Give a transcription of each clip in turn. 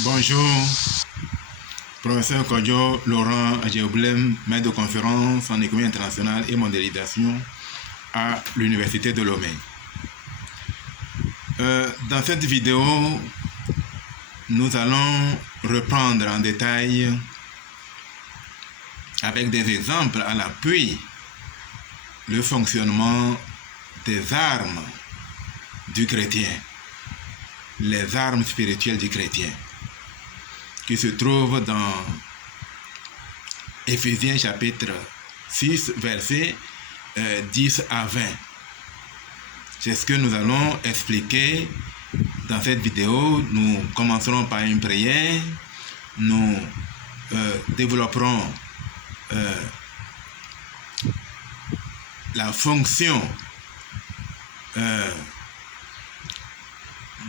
Bonjour, professeur Kodjo Laurent Adjeoblem, maître de conférence en économie internationale et mondialisation à l'Université de Lomé. Dans cette vidéo, nous allons reprendre en détail avec des exemples à l'appui le fonctionnement des armes du chrétien, les armes spirituelles du chrétien, qui se trouvent dans Éphésiens chapitre 6, versets 10 à 20. C'est ce que nous allons expliquer dans cette vidéo. Nous commencerons par une prière, nous développerons la fonction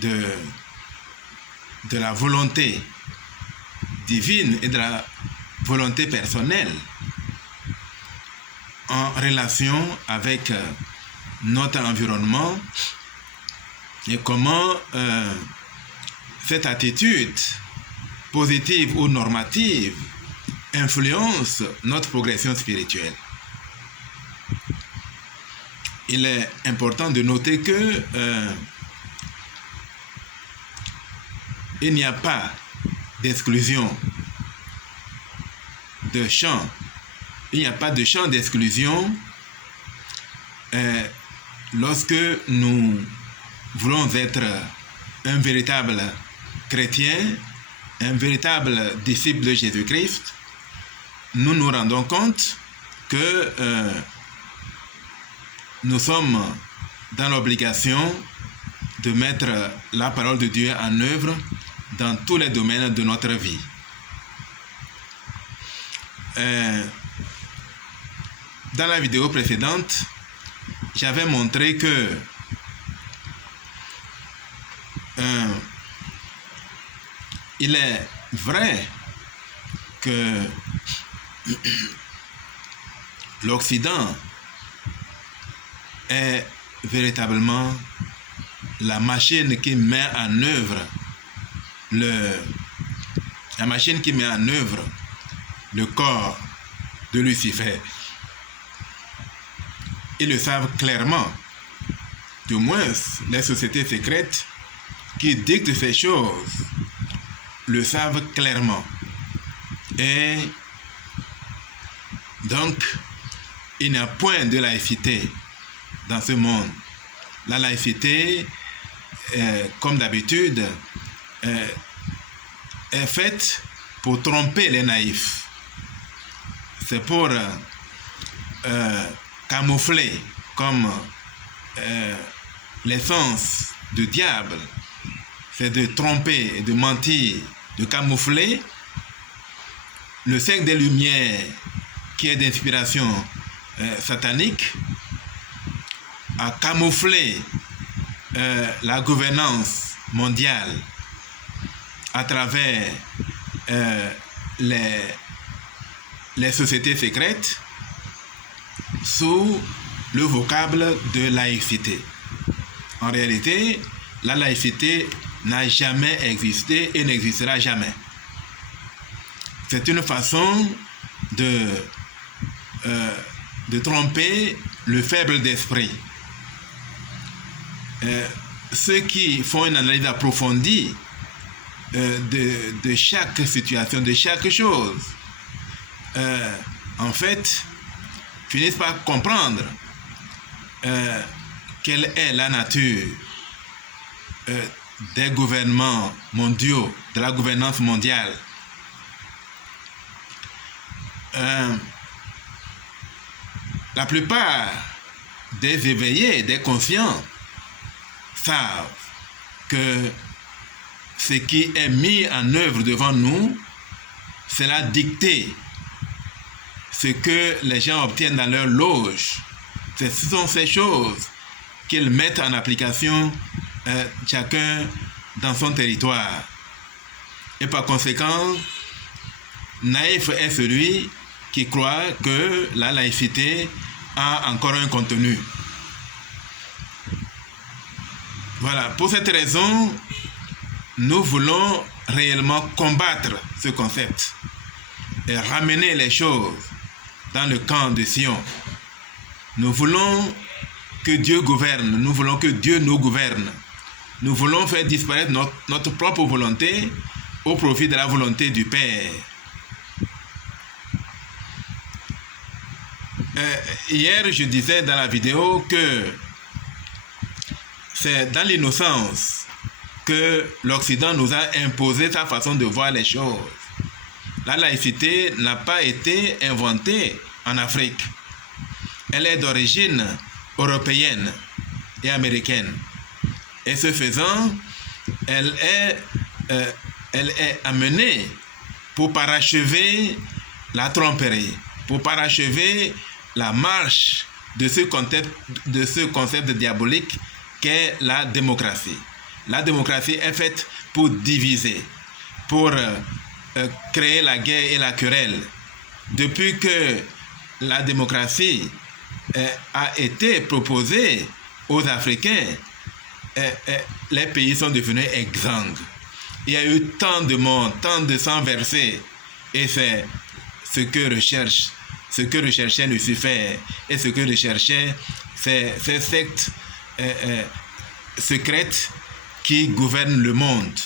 de la volonté divine et de la volonté personnelle en relation avec notre environnement et comment cette attitude positive ou normative influence notre progression spirituelle. Il est important de noter que il n'y a pas d'exclusion de champ. Il n'y a pas de champ d'exclusion lorsque nous voulons être un véritable chrétien, un véritable disciple de Jésus-Christ. Nous nous rendons compte que nous sommes dans l'obligation de mettre la parole de Dieu en œuvre dans tous les domaines de notre vie. Dans la vidéo précédente, j'avais montré que il est vrai que l'Occident est véritablement la machine qui met en œuvre le corps de Lucifer. Ils le savent clairement. Du moins, les sociétés secrètes qui dictent ces choses le savent clairement. Et donc, il n'y a point de laïcité dans ce monde. La laïcité, comme d'habitude, est faite pour tromper les naïfs. C'est pour camoufler comme l'essence du diable. C'est de tromper, de mentir, de camoufler le siècle des Lumières qui est d'inspiration satanique, à camoufler la gouvernance mondiale à travers les sociétés secrètes sous le vocable de laïcité. En réalité, la laïcité n'a jamais existé et n'existera jamais. C'est une façon de tromper le faible d'esprit. Ceux qui font une analyse approfondie de chaque situation, de chaque chose, en fait, finissent par comprendre quelle est la nature des gouvernements mondiaux, de la gouvernance mondiale. La plupart des éveillés, des conscients, savent que ce qui est mis en œuvre devant nous, c'est la dictée. Ce que les gens obtiennent dans leur loge, ce sont ces choses qu'ils mettent en application chacun dans son territoire. Et par conséquent, naïf est celui qui croit que la laïcité a encore un contenu. Voilà, pour cette raison, nous voulons réellement combattre ce concept et ramener les choses dans le camp de Sion. Nous voulons que Dieu gouverne, nous voulons que Dieu nous gouverne. Nous voulons faire disparaître notre propre volonté au profit de la volonté du Père. Hier, je disais dans la vidéo que c'est dans l'innocence que l'Occident nous a imposé sa façon de voir les choses. La laïcité n'a pas été inventée en Afrique. Elle est d'origine européenne et américaine. Et ce faisant, elle est amenée pour parachever la tromperie, pour parachever la marche de ce concept diabolique qu'est la démocratie. La démocratie est faite pour diviser, pour créer la guerre et la querelle. Depuis que la démocratie a été proposée aux Africains, les pays sont devenus exsangues. Il y a eu tant de morts, tant de sang versé, et c'est ce que recherchait Lucifer, et ce que recherchaient ces sectes secrètes qui gouvernent le monde.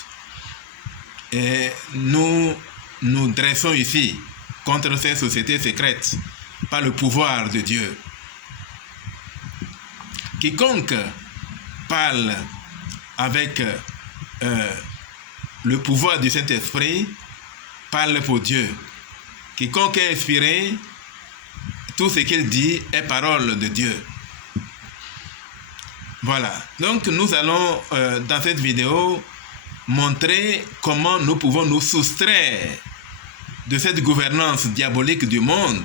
Et nous nous dressons ici contre ces sociétés secrètes par le pouvoir de Dieu. Quiconque parle avec le pouvoir du Saint-Esprit parle pour Dieu. Quiconque est inspiré, tout ce qu'il dit est parole de Dieu. Voilà. Donc nous allons dans cette vidéo montrer comment nous pouvons nous soustraire de cette gouvernance diabolique du monde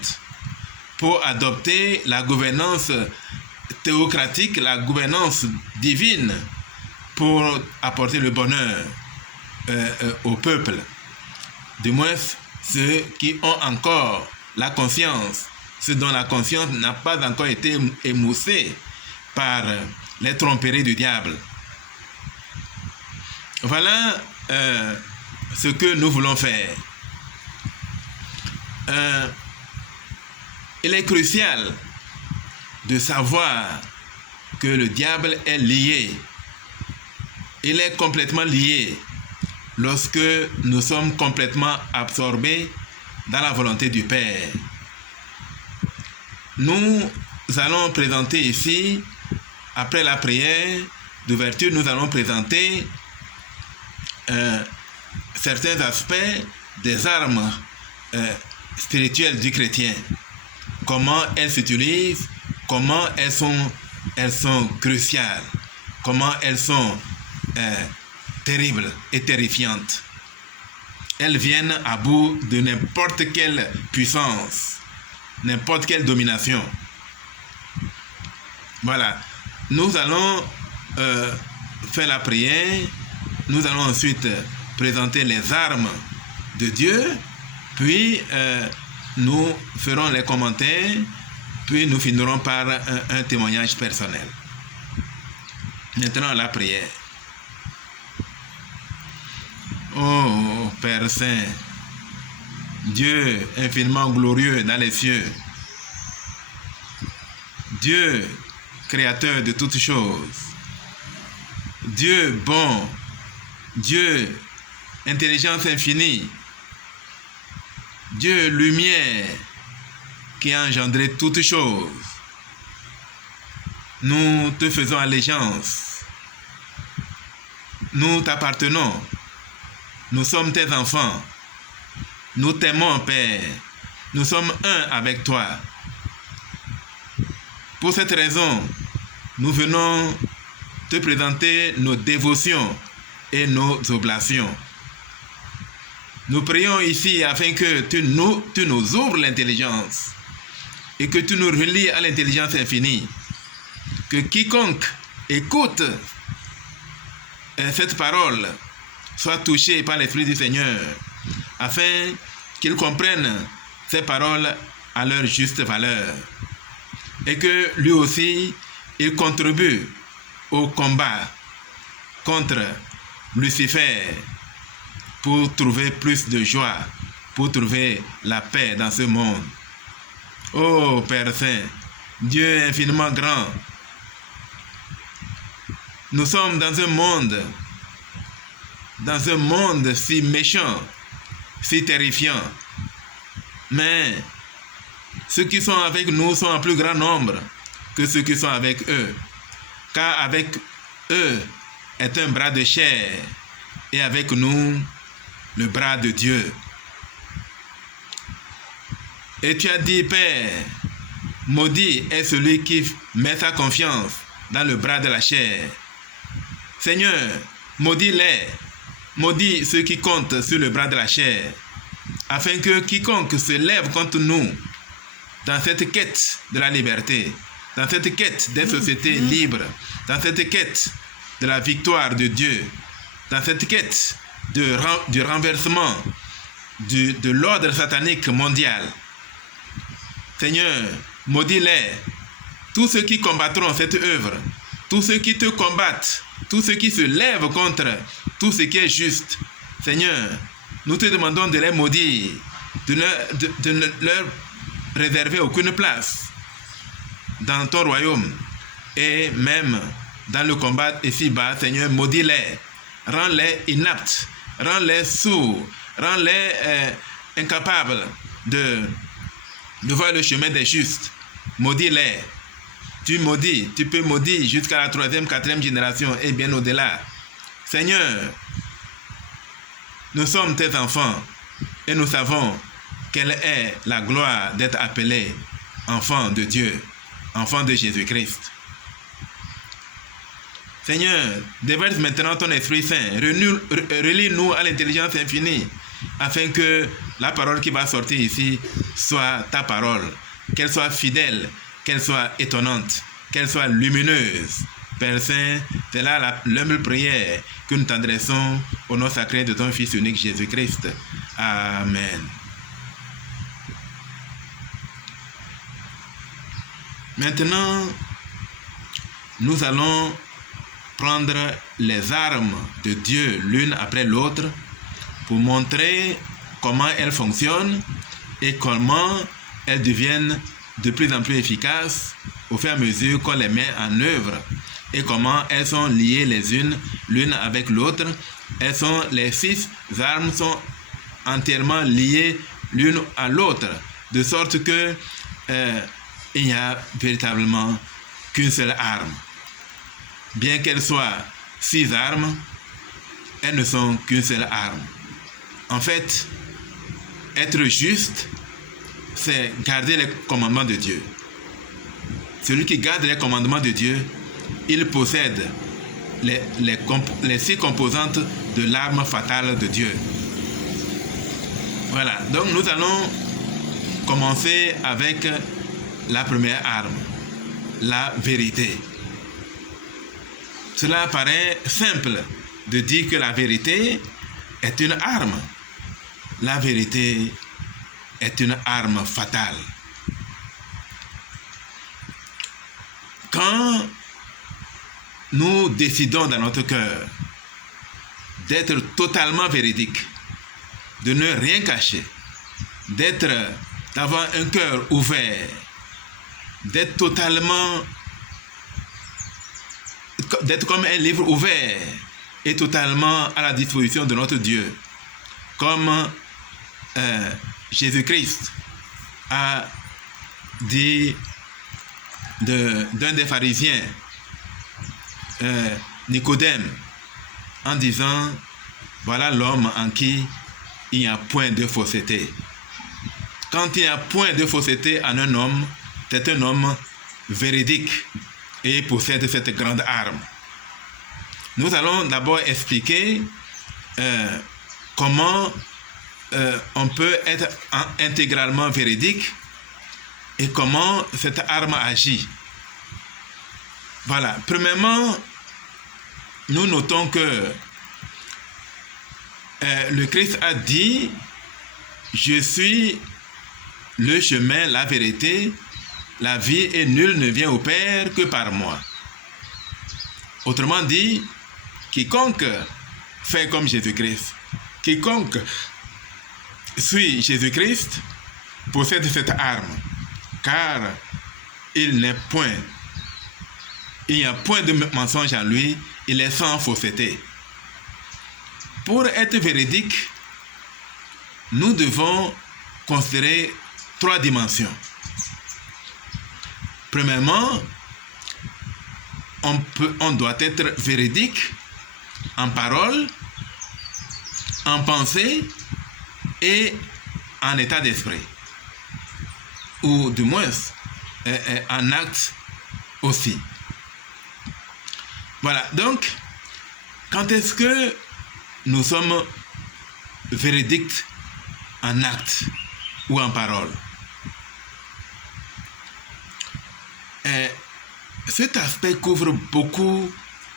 pour adopter la gouvernance théocratique, la gouvernance divine, pour apporter le bonheur au peuple. Du moins ceux qui ont encore la conscience, ceux dont la conscience n'a pas encore été émoussée par les tromperies du diable. Voilà ce que nous voulons faire. Il est crucial de savoir que le diable est lié. Il est complètement lié lorsque nous sommes complètement absorbés dans la volonté du Père. Nous allons présenter ici, après la prière d'ouverture, nous allons présenter certains aspects des armes spirituelles du chrétien. Comment elles s'utilisent, comment elles sont cruciales, comment elles sont terribles et terrifiantes. Elles viennent à bout de n'importe quelle puissance, n'importe quelle domination. Voilà. Nous allons faire la prière. Nous allons ensuite présenter les armes de Dieu. Puis nous ferons les commentaires. Puis nous finirons par un témoignage personnel. Maintenant, la prière. Oh Père Saint, Dieu infiniment glorieux dans les cieux, Dieu créateur de toutes choses, Dieu bon, Dieu intelligence infinie, Dieu lumière qui a engendré toutes choses. Nous te faisons allégeance, nous t'appartenons, nous sommes tes enfants, nous t'aimons Père, nous sommes un avec toi. Pour cette raison, nous venons te présenter nos dévotions et nos oblations. Nous prions ici afin que tu nous ouvres l'intelligence et que tu nous relis à l'intelligence infinie. Que quiconque écoute cette parole soit touché par l'Esprit du Seigneur, afin qu'il comprenne ces paroles à leur juste valeur, et que lui aussi, il contribue au combat contre Lucifer pour trouver plus de joie, pour trouver la paix dans ce monde. Oh Père Saint, Dieu est infiniment grand. Nous sommes dans un monde si méchant, si terrifiant. Mais ceux qui sont avec nous sont en plus grand nombre que ceux qui sont avec eux. Car avec eux est un bras de chair et avec nous, le bras de Dieu. Et tu as dit, Père, maudit est celui qui met sa confiance dans le bras de la chair. Seigneur, maudis-les, maudis ceux qui comptent sur le bras de la chair, afin que quiconque se lève contre nous dans cette quête de la liberté, dans cette quête des sociétés libres, dans cette quête de la victoire de Dieu, dans cette quête du renversement de l'ordre satanique mondial. Seigneur, maudis-les, tous ceux qui combattront cette œuvre, tous ceux qui te combattent, tous ceux qui se lèvent contre tout ce qui est juste. Seigneur, nous te demandons de les maudire, de ne leur réserver aucune place dans ton royaume et même dans le combat ici-bas. Seigneur, maudis-les, rends-les inaptes, rends-les sourds, rends-les incapables de voir le chemin des justes. Maudis-les. Tu maudis, tu peux maudire jusqu'à la 3e, 4e génération et bien au-delà. Seigneur, nous sommes tes enfants et nous savons quelle est la gloire d'être appelé enfant de Dieu, enfant de Jésus-Christ. Seigneur, déverse maintenant ton Esprit Saint, relie-nous à l'intelligence infinie, afin que la parole qui va sortir ici soit ta parole, qu'elle soit fidèle, qu'elle soit étonnante, qu'elle soit lumineuse. Père Saint, c'est là l'humble prière que nous t'adressons au nom sacré de ton Fils unique Jésus-Christ. Amen. Maintenant, nous allons prendre les armes de Dieu l'une après l'autre pour montrer comment elles fonctionnent et comment elles deviennent de plus en plus efficaces au fur et à mesure qu'on les met en œuvre et comment elles sont liées les unes l'une avec l'autre. Les 6 armes sont entièrement liées l'une à l'autre, de sorte que il n'y a véritablement qu'une seule arme. Bien qu'elles soient 6 armes, elles ne sont qu'une seule arme. En fait, être juste, c'est garder les commandements de Dieu. Celui qui garde les commandements de Dieu, il possède les 6 composantes de l'arme fatale de Dieu. Voilà, donc nous allons commencer avec la première arme, la vérité. Cela paraît simple de dire que la vérité est une arme. La vérité est une arme fatale. Quand nous décidons dans notre cœur d'être totalement véridique, de ne rien cacher, d'avoir un cœur ouvert, d'être comme un livre ouvert et totalement à la disposition de notre Dieu, comme Jésus-Christ a dit d'un des pharisiens, Nicodème, en disant, voilà l'homme en qui il n'y a point de fausseté. Quand il n'y a point de fausseté en un homme, c'est un homme véridique et possède cette grande arme. Nous allons d'abord expliquer comment on peut être intégralement véridique et comment cette arme agit. Voilà. Premièrement, nous notons que le Christ a dit « Je suis le chemin, la vérité, la vie, et nul ne vient au Père que par moi. » Autrement dit, quiconque fait comme Jésus-Christ. Quiconque suit Jésus-Christ possède cette arme, car il n'y a point de mensonge en lui, il est sans fausseté. Pour être véridique, nous devons considérer 3 dimensions. Premièrement, on doit être véridique en parole, en pensée et en état d'esprit. Ou du moins, en acte aussi. Voilà, donc, quand est-ce que nous sommes véridiques en acte ou en parole? Cet aspect couvre beaucoup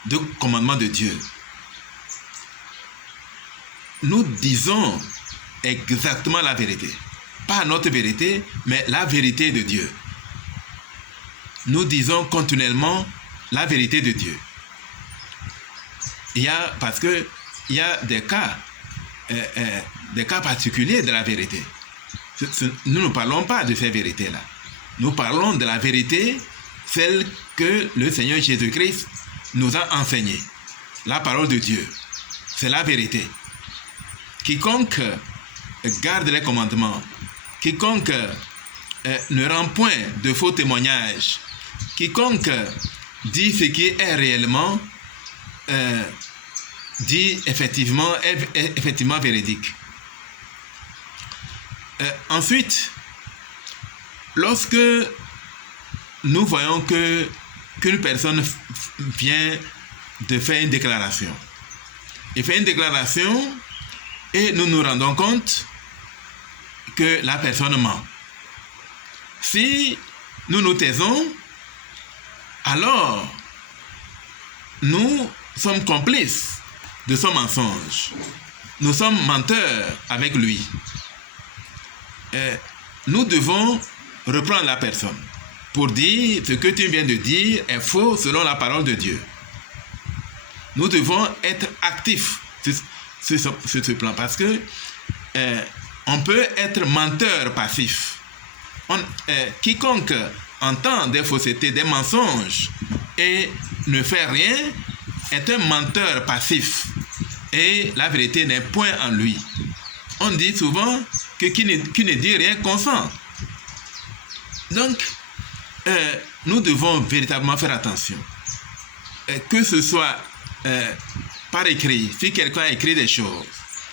de commandements de Dieu. Nous disons exactement la vérité. Pas notre vérité, mais la vérité de Dieu. Nous disons continuellement la vérité de Dieu. Parce qu'il y a des cas particuliers de la vérité. Nous ne parlons pas de ces vérités-là. Nous parlons de la vérité, celle que le Seigneur Jésus-Christ nous a enseignée. La parole de Dieu, c'est la vérité. Quiconque garde les commandements, quiconque ne rend point de faux témoignages, quiconque dit ce qui est réellement, dit effectivement véridique. Ensuite, lorsque nous voyons qu'une personne vient de faire une déclaration, il fait une déclaration et nous nous rendons compte que la personne ment. Si nous nous taisons, alors nous sommes complices de son mensonge. Nous sommes menteurs avec lui. Nous devons reprendre la personne pour dire ce que tu viens de dire est faux selon la parole de Dieu. Nous devons être actifs sur ce plan parce que on peut être menteur passif. Quiconque entend des faussetés, des mensonges et ne fait rien est un menteur passif et la vérité n'est point en lui. On dit souvent que qui ne dit rien consent. Donc, nous devons véritablement faire attention. Que ce soit par écrit, si quelqu'un a écrit des choses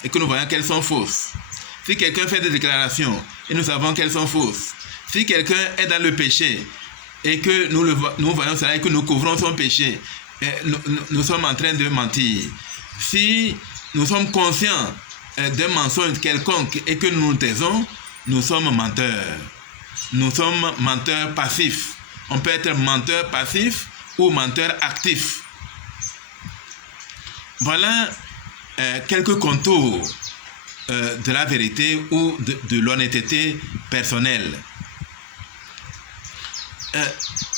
et que nous voyons qu'elles sont fausses, si quelqu'un fait des déclarations et nous savons qu'elles sont fausses, si quelqu'un est dans le péché et que nous voyons cela et que nous couvrons son péché, nous sommes en train de mentir. Si nous sommes conscients d'un mensonge quelconque et que nous nous taisons, nous sommes menteurs. Nous sommes menteurs passifs. On peut être menteur passif ou menteur actif. Voilà quelques contours de la vérité ou de l'honnêteté personnelle.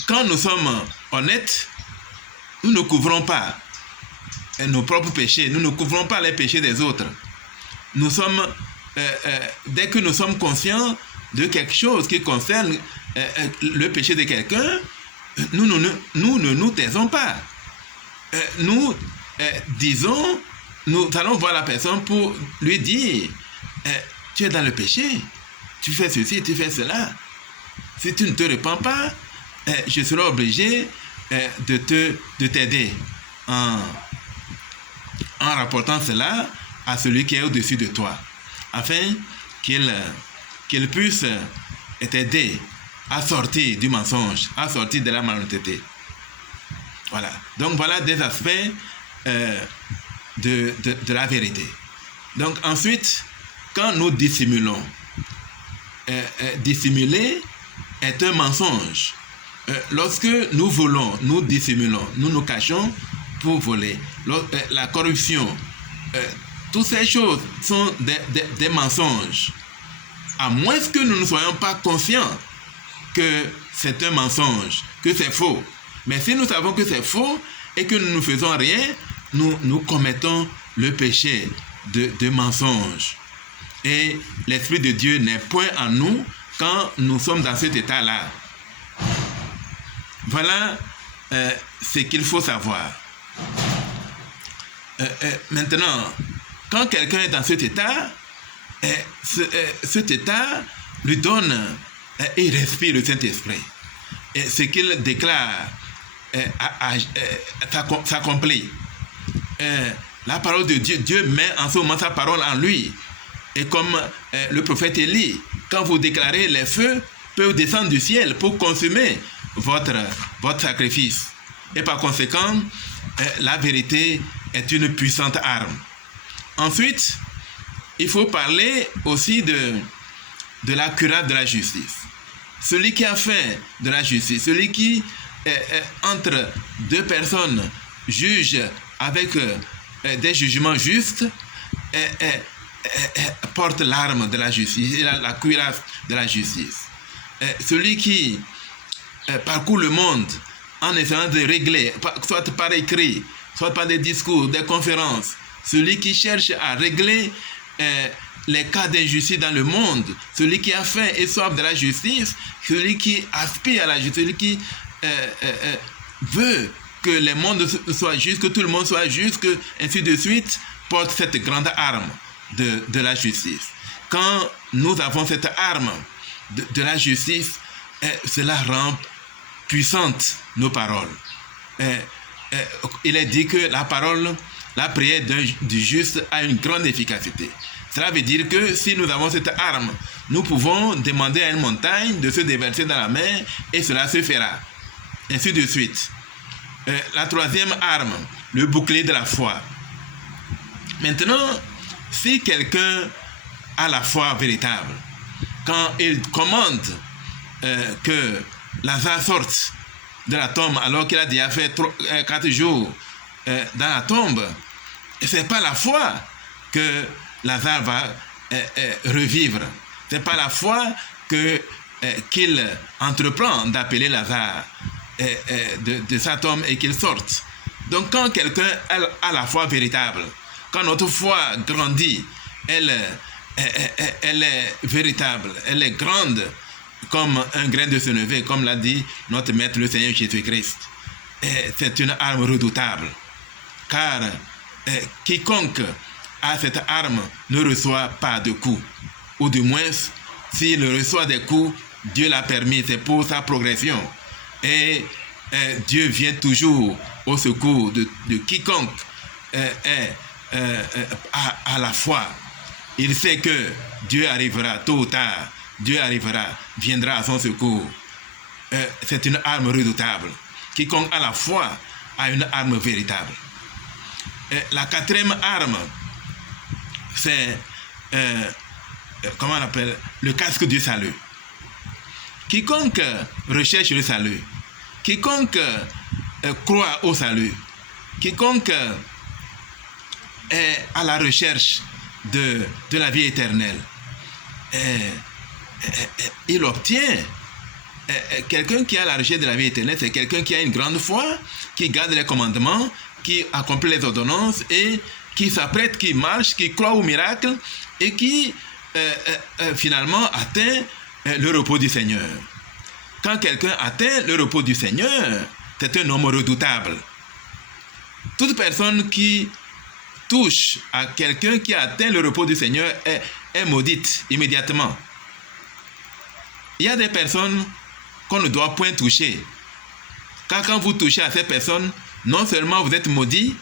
Quand nous sommes honnêtes, nous ne couvrons pas nos propres péchés, nous ne couvrons pas les péchés des autres. Nous sommes, dès que nous sommes conscients de quelque chose qui concerne le péché de quelqu'un, nous ne nous taisons pas. Nous disons, nous allons voir la personne pour lui dire, tu es dans le péché, tu fais ceci, tu fais cela. Si tu ne te repens pas, je serai obligé de t'aider en rapportant cela à celui qui est au-dessus de toi, afin qu'il puisse t'aider à sortir du mensonge, à sortir de la malhonnêteté. Voilà. Donc voilà des aspects de la vérité. Donc ensuite, quand nous dissimulons, dissimuler est un mensonge. Lorsque nous volons, nous dissimulons, nous nous cachons pour voler. La corruption, toutes ces choses sont des mensonges. À moins que nous ne soyons pas conscients que c'est un mensonge, que c'est faux. Mais si nous savons que c'est faux et que nous ne faisons rien, nous commettons le péché de mensonge. Et l'Esprit de Dieu n'est point en nous quand nous sommes dans cet état-là. Voilà ce qu'il faut savoir. Maintenant, quand quelqu'un est dans cet état, cet état lui donne et il respire le Saint-Esprit. Et ce qu'il déclare s'accomplit. La parole de Dieu, Dieu met en ce moment sa parole en lui. Et comme le prophète Élie, quand vous déclarez, les feux peuvent descendre du ciel pour consumer votre sacrifice. Et par conséquent, la vérité est une puissante arme. Ensuite, il faut parler aussi de la cuirasse de la justice. Celui qui a faim de la justice, celui qui, entre deux personnes, juge avec des jugements justes, porte l'arme de la justice, la cuirasse de la justice. Celui qui parcourt le monde en essayant de régler, soit par écrit, soit par des discours, des conférences, celui qui cherche à régler les cas d'injustice dans le monde, celui qui a faim et soif de la justice, celui qui aspire à la justice, celui qui veut que le monde soit juste, que tout le monde soit juste, que ainsi de suite, porte cette grande arme de la justice. Quand nous avons cette arme de la justice, cela rend puissante nos paroles. Il est dit que la prière du juste a une grande efficacité. Cela veut dire que si nous avons cette arme, nous pouvons demander à une montagne de se déverser dans la mer et cela se fera. Ainsi de suite. La troisième arme, le bouclier de la foi. Maintenant, si quelqu'un a la foi véritable, quand il commande que Lazare sorte de la tombe alors qu'il a déjà fait 4 jours dans la tombe, ce n'est pas la foi que Lazare va revivre. Ce n'est pas la foi qu'il entreprend d'appeler Lazare de sa tombe et qu'il sorte. Donc quand quelqu'un a la foi véritable, quand notre foi grandit, elle est véritable, elle est grande comme un grain de sénévé, comme l'a dit notre Maître le Seigneur Jésus-Christ. C'est une arme redoutable, car quiconque a cette arme ne reçoit pas de coups, ou du moins, s'il reçoit des coups, Dieu l'a permis, c'est pour sa progression. Et Dieu vient toujours au secours de quiconque a la foi. Il sait que Dieu arrivera tôt ou tard, Dieu arrivera, viendra à son secours. C'est une arme redoutable. Quiconque a la foi a une arme véritable. La quatrième arme, c'est comment on appelle, le casque du salut. Quiconque recherche le salut, quiconque croit au salut, quiconque est à la recherche de la vie éternelle, il obtient. Quelqu'un qui a la recherche de la vie éternelle, c'est quelqu'un qui a une grande foi, qui garde les commandements, qui accomplit les ordonnances et qui s'apprête, qui marche, qui croit au miracle et qui finalement atteint le repos du Seigneur. Quand quelqu'un atteint le repos du Seigneur, c'est un homme redoutable. Toute personne qui touche à quelqu'un qui a atteint le repos du Seigneur est maudite immédiatement. Il y a des personnes qu'on ne doit point toucher. Car quand vous touchez à ces personnes, non seulement vous êtes maudit,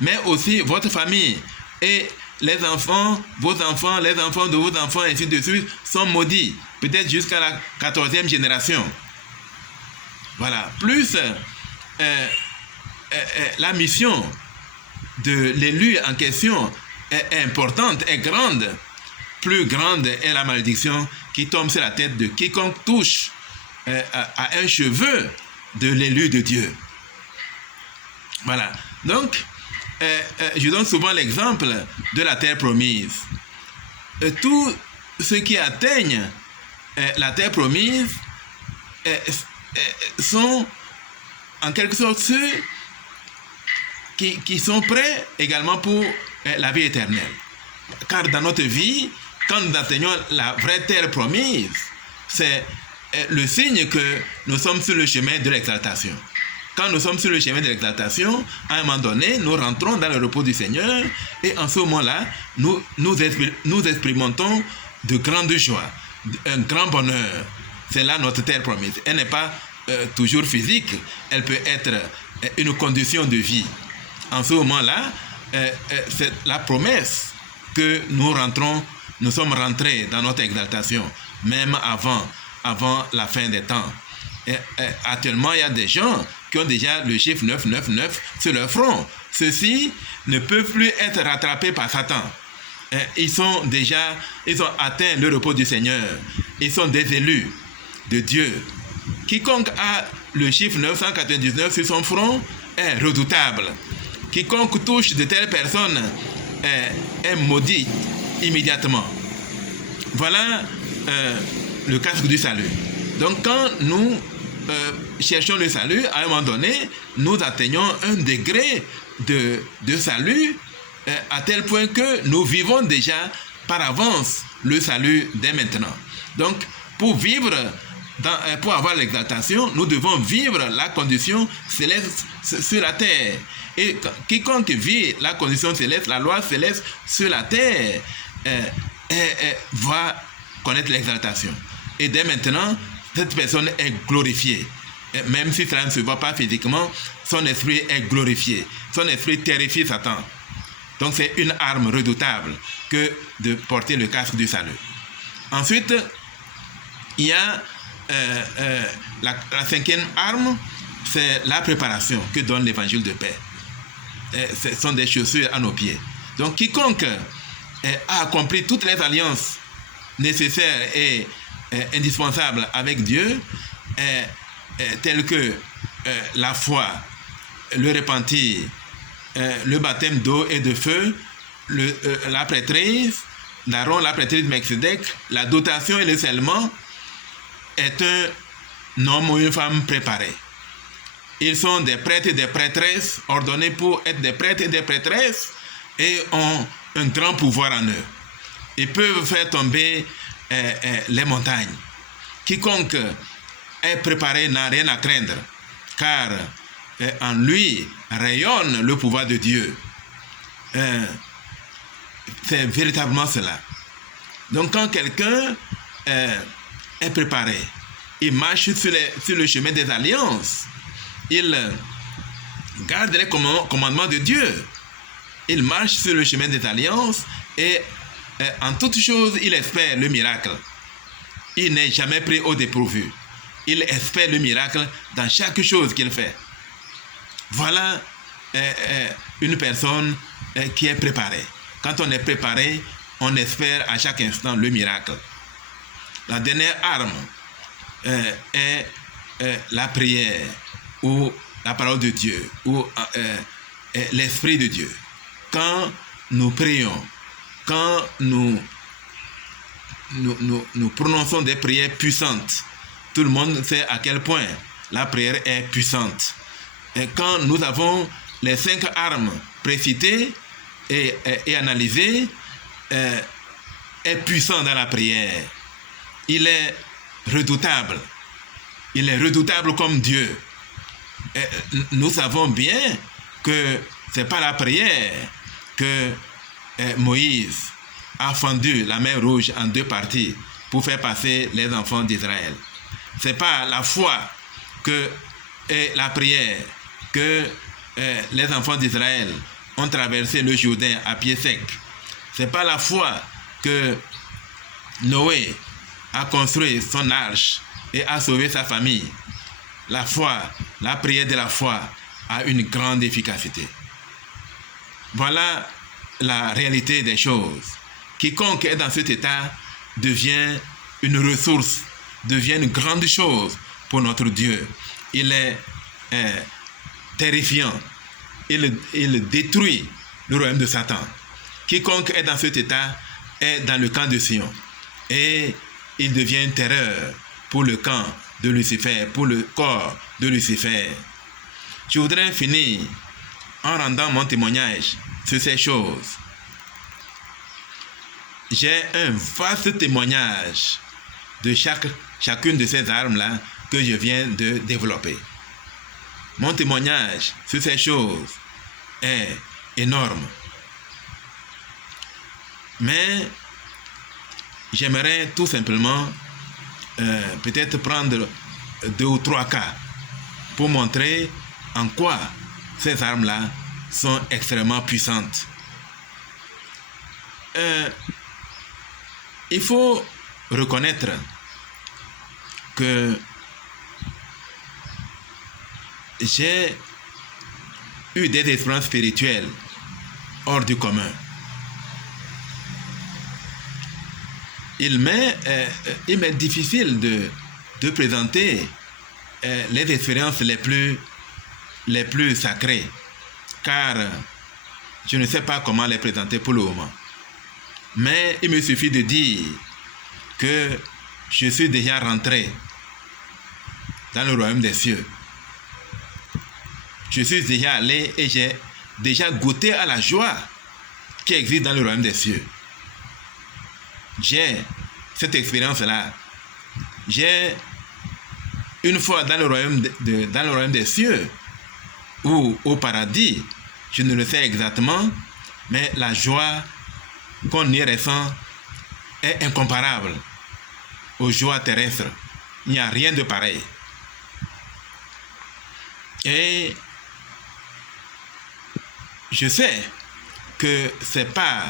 mais aussi votre famille et les enfants, vos enfants, les enfants de vos enfants, ainsi de suite, sont maudits, peut-être jusqu'à la 14e génération. Voilà. Plus la mission de l'élu en question est importante, est grande, plus grande est la malédiction qui tombe sur la tête de quiconque touche à un cheveu de l'élu de Dieu. Voilà. Donc, je donne souvent l'exemple de la terre promise. Tous ceux qui atteignent la terre promise sont en quelque sorte ceux qui sont prêts également pour la vie éternelle. Car dans notre vie, quand nous atteignons la vraie terre promise, c'est le signe que nous sommes sur le chemin de l'exaltation. Quand nous sommes sur le chemin de l'exaltation, à un moment donné, nous rentrons dans le repos du Seigneur et en ce moment-là, nous expérimentons de grandes joies, un grand bonheur. C'est là notre terre promise. Elle n'est pas toujours physique, elle peut être une condition de vie. En ce moment-là, c'est la promesse que nous sommes rentrés dans notre exaltation, même avant la fin des temps. Actuellement, il y a des gens qui ont déjà le chiffre 999 sur leur front. Ceux-ci ne peuvent plus être rattrapés par Satan. Ils ont atteint le repos du Seigneur. Ils sont des élus de Dieu. Quiconque a le chiffre 999 sur son front est redoutable. Quiconque touche de telles personnes est maudit immédiatement. Voilà le casque du salut. Donc quand nous cherchons le salut, à un moment donné, nous atteignons un degré de salut à tel point que nous vivons déjà par avance le salut dès maintenant. Donc, pour avoir l'exaltation, nous devons vivre la condition céleste sur la terre. Et quiconque vit la condition céleste, la loi céleste sur la terre, va connaître l'exaltation. Et dès maintenant, cette personne est glorifiée. Et même si cela ne se voit pas physiquement, son esprit est glorifié. Son esprit terrifie Satan. Donc c'est une arme redoutable que de porter le casque du salut. Ensuite, il y a la cinquième arme, c'est la préparation que donne l'évangile de paix. Ce sont des chaussures à nos pieds. Donc quiconque a accompli toutes les alliances nécessaires et indispensables avec Dieu, telles que la foi, le repentir, le baptême d'eau et de feu, la prêtrise d'Aaron, la prêtrise de Melchizedek, la dotation et le scellement, est un homme ou une femme préparé. Ils sont des prêtres et des prêtresses ordonnés pour être des prêtres et des prêtresses et ont un grand pouvoir en eux. Ils peuvent faire tomber les montagnes. Quiconque est préparé n'a rien à craindre, car en lui rayonne le pouvoir de Dieu. C'est véritablement cela. Donc quand quelqu'un est préparé, il marche sur le chemin des alliances, il garde les commandements de Dieu, il marche sur le chemin des alliances et en toute chose, il espère le miracle. Il n'est jamais pris au dépourvu. Il espère le miracle dans chaque chose qu'il fait. Voilà une personne qui est préparée. Quand on est préparé, on espère à chaque instant le miracle. La dernière arme est la prière ou la parole de Dieu ou l'Esprit de Dieu. Quand nous prions, quand nous prononçons des prières puissantes, tout le monde sait à quel point la prière est puissante. Et quand nous avons les 5 armes précitées et analysées, est puissant dans la prière. Il est redoutable. Il est redoutable comme Dieu. Et nous savons bien que ce n'est pas la prière que Moïse a fendu la mer Rouge en 2 parties pour faire passer les enfants d'Israël. Ce n'est pas la foi et la prière que les enfants d'Israël ont traversé le Jourdain à pied sec. Ce n'est pas la foi que Noé a construit son arche et a sauvé sa famille. La foi, la prière de la foi a une grande efficacité. Voilà la réalité des choses. Quiconque est dans cet état devient une ressource, devient une grande chose pour notre Dieu. Il est terrifiant. Il détruit le royaume de Satan. Quiconque est dans cet état est dans le camp de Sion. Et il devient une terreur pour le camp de Lucifer, pour le corps de Lucifer. Je voudrais finir en rendant mon témoignage sur ces choses. j'ai un vaste témoignage de chacune de ces armes-là que je viens de développer. Mon témoignage sur ces choses est énorme. Mais j'aimerais tout simplement peut-être prendre 2 ou 3 cas pour montrer en quoi ces armes-là sont extrêmement puissantes. Il faut reconnaître que j'ai eu des expériences spirituelles hors du commun. Il m'est difficile de présenter les expériences les plus sacrées, car je ne sais pas comment les présenter pour le moment. Mais il me suffit de dire que je suis déjà rentré dans le royaume des cieux. Je suis déjà allé et j'ai déjà goûté à la joie qui existe dans le royaume des cieux. J'ai cette expérience-là. J'ai une fois dans le royaume des cieux ou au paradis, je ne le sais exactement, mais la joie qu'on y ressent est incomparable aux joies terrestres. Il n'y a rien de pareil. Et je sais que c'est par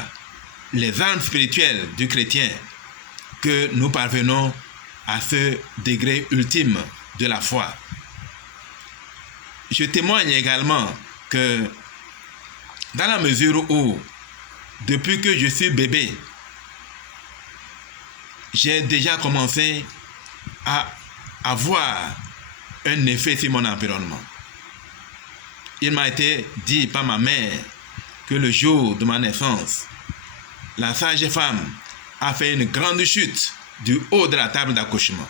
les armes spirituelles du chrétien que nous parvenons à ce degré ultime de la foi. Je témoigne également que dans la mesure où, depuis que je suis bébé, j'ai déjà commencé à avoir un effet sur mon environnement. Il m'a été dit par ma mère que le jour de ma naissance, la sage femme a fait une grande chute du haut de la table d'accouchement.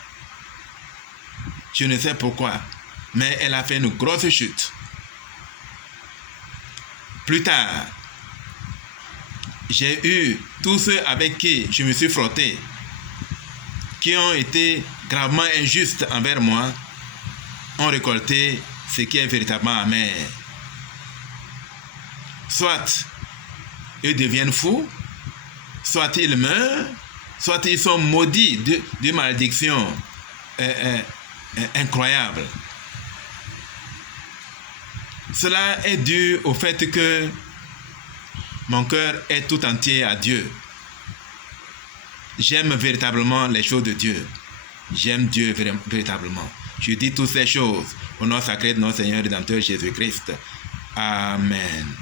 Je ne sais pourquoi, mais elle a fait une grosse chute. Plus tard, j'ai eu tous ceux avec qui je me suis frotté, qui ont été gravement injustes envers moi, ont récolté ce qui est véritablement amer. Soit ils deviennent fous, soit ils meurent, soit ils sont maudits d'une malédiction incroyable. Cela est dû au fait que mon cœur est tout entier à Dieu. J'aime véritablement les choses de Dieu. J'aime Dieu véritablement. Je dis toutes ces choses au nom sacré de notre Seigneur Rédempteur Jésus-Christ. Amen.